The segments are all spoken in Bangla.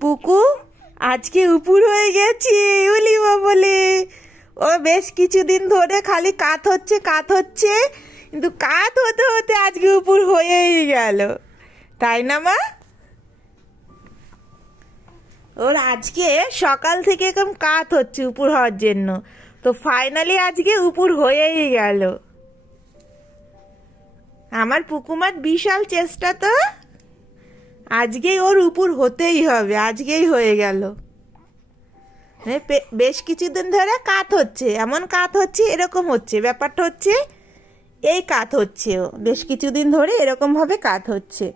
পুকু আজকে উপর হয়ে গেছি উলিমা বলে। ও বেশ কিছুদিন ধরে খালি কাত হচ্ছে কিন্তু কাত হতে হতে আজকে উপর হয়েই গেল, তাই না মা? ওর আজকে সকাল থেকে এরকম কাত হচ্ছে উপর হওয়ার জন্য, তো ফাইনালি আজকে উপর হয়েই গেল। আমার পুকুমার বিশাল চেষ্টা, তো আজকেই ওর উপর হতেই হবে, আজকেই হয়ে গেল। বেশ কিছুদিন ধরে কাত হচ্ছে, এমন কাত হচ্ছে, এরকম হচ্ছে, ব্যাপারটা হচ্ছে এই কাত হচ্ছে। ও বেশ কিছুদিন ধরে এরকম ভাবে কাত হচ্ছে,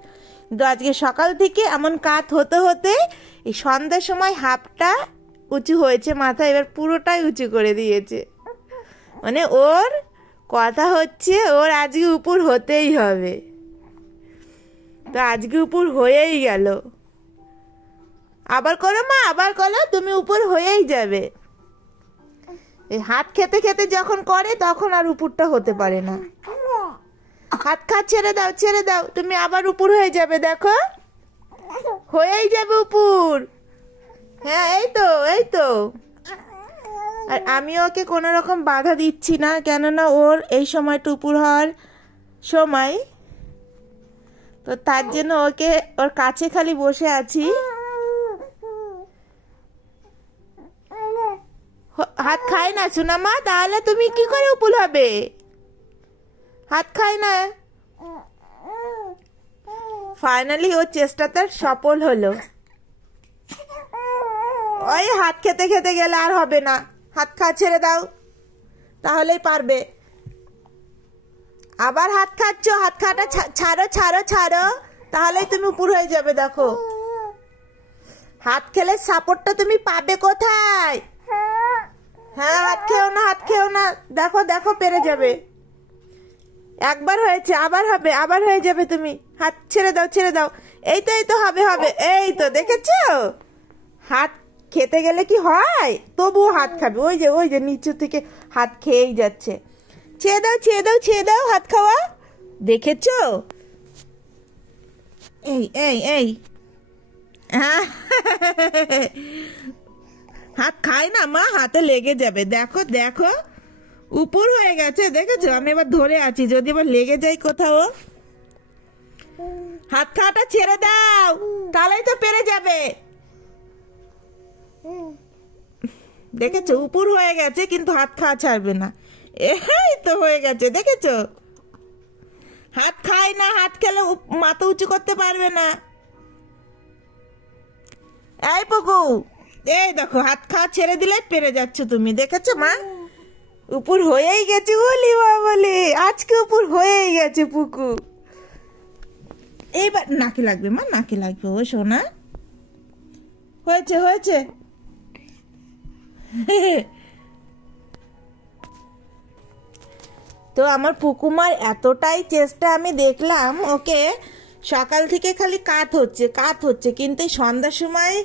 কিন্তু আজকে সকাল থেকে এমন কাত হতে হতে এই সন্ধ্যার সময় হাফটা উঁচু হয়েছে মাথা, এবার পুরোটাই উঁচু করে দিয়েছে। মানে ওর কথা হচ্ছে ওর আজকে উপর হতেই হবে, তো আজকে উপর হয়েই গেল। আবার করো মা, আবার করো, তুমি উপর হয়েই যাবে। এই হাত খেতে খেতে যখন করে তখন আর উপরটা হতে পারে না। হাত ছেড়ে দাও, তুমি আবার উপর হয়ে যাবে, দেখো হয়েই যাবে উপর। হ্যাঁ এই তো। আর আমি ওকে কোনো রকম বাধা দিচ্ছি না, কেননা ওর এই সময়টা উপর হওয়ার সময়, তো তার জন্য ওকে ওর কাছে খালি বসে আছি। হাত খায় না সোনা মা, তাহলে তুমি কি করে উপর হবে? হাত খায় না। ফাইনালি ওর চেষ্টাটা সফল হলো। ওই হাত খেতে খেতে গেলে আর হবে না, হাত ছেড়ে দাও, তাহলেই পারবে। আবার হাত খাচ্ছ, হাত খাটা ছাড়ো, তাহলেই তুমি উপর হয়ে যাবে। দেখো হাত খেলে সাপোর্টটা তুমি পাবে কোথায়? হ্যাঁ, হাত খেও না, দেখো পেরে যাবে। একবার হয়েছে, আবার হবে, আবার হয়ে যাবে। তুমি হাত ছেড়ে দাও। এই তো হবে, এই তো দেখেছো? হাত খেতে গেলে কি হয়, তবুও হাত খাবে। ওই যে নিচু থেকে হাত খেয়েই যাচ্ছে। ছেড়ে দাও হাত খাওয়া, দেখেছো? এই হাত খায় না মা, হাতে লেগে যাবে। দেখো উপর হয়ে গেছে, দেখেছো? আমি এবার ধরে আছি, যদি এবার লেগে যাই কোথাও। হাত খাওয়াটা ছেড়ে দাও, তাহলেই তো পেরে যাবে। দেখেছো উপর হয়ে গেছে, কিন্তু হাত খাওয়া ছাড়বে না। এই তো হয়ে গেছে, দেখেছো? হাত খায় না, হাত খেলে মাথা উঁচু করতে পারবে না। এই পুকু, এই দেখো হাত খাওয়া ছেড়ে দিলে পেরে যাচ্ছ তুমি, দেখেছো মা? উপর হয়েই গেছে বলে, আজকে উপর হয়েই গেছে পুকু। এইবার নাকে লাগবে মা, নাকে লাগবে। ও সোনা, হয়েছে। তো আমার পুকুমার এতটাই চেষ্টা আমি দেখলাম, ওকে সকাল থেকে খালি কাত হচ্ছে, কিন্তু সন্ধ্যার সময়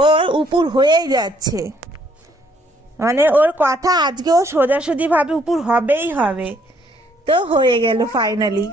ওর উপর হয়েই যাচ্ছে। মানে ওর কথা আজকে ও সোজাসুজি ভাবে উপর হবেই হবে, তো হয়ে গেল ফাইনালি।